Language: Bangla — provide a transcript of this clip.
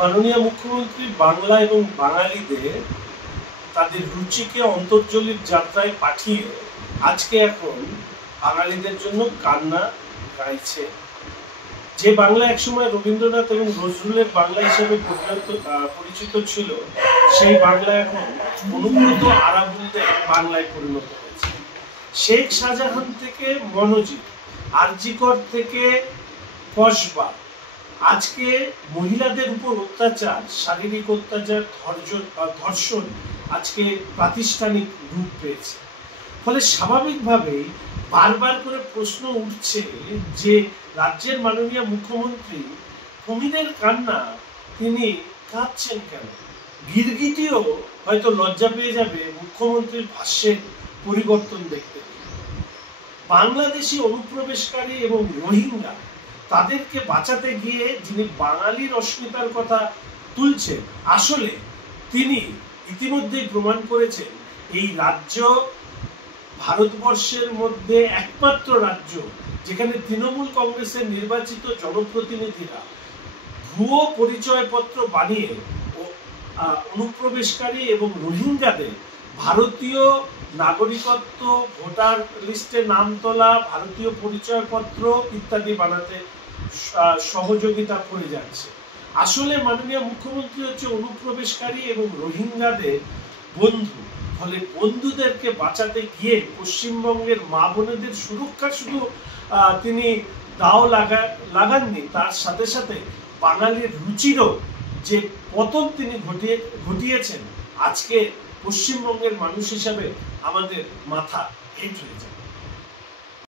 মাননীয় মুখ্যমন্ত্রী বাংলা এবং বাঙালিদের তাদের রুচিকে অন্তর্জলির যাত্রায় পাঠিয়ে আজকে এখন বাঙালিদের জন্য কান্না গাইছে। যে বাংলা একসময় রবীন্দ্রনাথ এবং নজরুলের বাংলা হিসেবে পরিচিত ছিল, সেই বাংলা এখন অনুব্রত আরাবুলদের বাংলায় পরিণত হয়েছে। শেখ শাহজাহান থেকে মনোজিৎ, আরজিকর থেকে কসবা, আজকে মহিলাদের উপর অত্যাচার, শারীরিক অত্যাচার, ধর্ষণ আজকে প্রাতিষ্ঠানিক রূপ পেয়েছে। ফলে স্বাভাবিকভাবেই বারবার করে প্রশ্ন উঠছে যে রাজ্যের মাননীয় মুখ্যমন্ত্রী কুমিরের কান্না তিনি কাঁদছেন কেন? গিরগিটিও হয়তো লজ্জা পেয়ে যাবে মুখ্যমন্ত্রীর ভাষ্যের পরিবর্তন দেখতে। বাংলাদেশি অনুপ্রবেশকারী এবং রোহিঙ্গা তাদেরকে বাঁচাতে গিয়ে যিনি বাঙালির অস্মিতার কথা তুলছেন, আসলে তিনি ইতিমধ্যেই প্রমাণ করেছেন এই রাজ্য ভারতবর্ষের মধ্যে একমাত্র রাজ্য যেখানে তৃণমূল কংগ্রেসের নির্বাচিত জনপ্রতিনিধিরা ভুয়ো পরিচয়পত্র বানিয়ে অনুপ্রবেশকারী এবং রোহিঙ্গাদের ভারতীয় নাগরিকত্ব, ভোটার লিস্টে নাম তোলা, ভারতীয় পরিচয়পত্র ইত্যাদি বানাতে সহযোগিতা করে যাচ্ছে। আসলে মাননীয় মুখ্যমন্ত্রী হচ্ছে অনুপ্রবেশকারী এবং রোহিঙ্গাদের বন্ধু। ফলে বন্ধুদেরকে বাঁচাতে গিয়ে পশ্চিমবঙ্গের মা বোনেদের সুরক্ষা শুধু তিনি দাও লাগাননি, তার সাথে সাথে বাঙালির রুচিরও যে পতন তিনি ঘটিয়েছেন, আজকে পশ্চিমবঙ্গের মানুষ হিসাবে আমাদের মাথা হেঁট হয়ে যায়।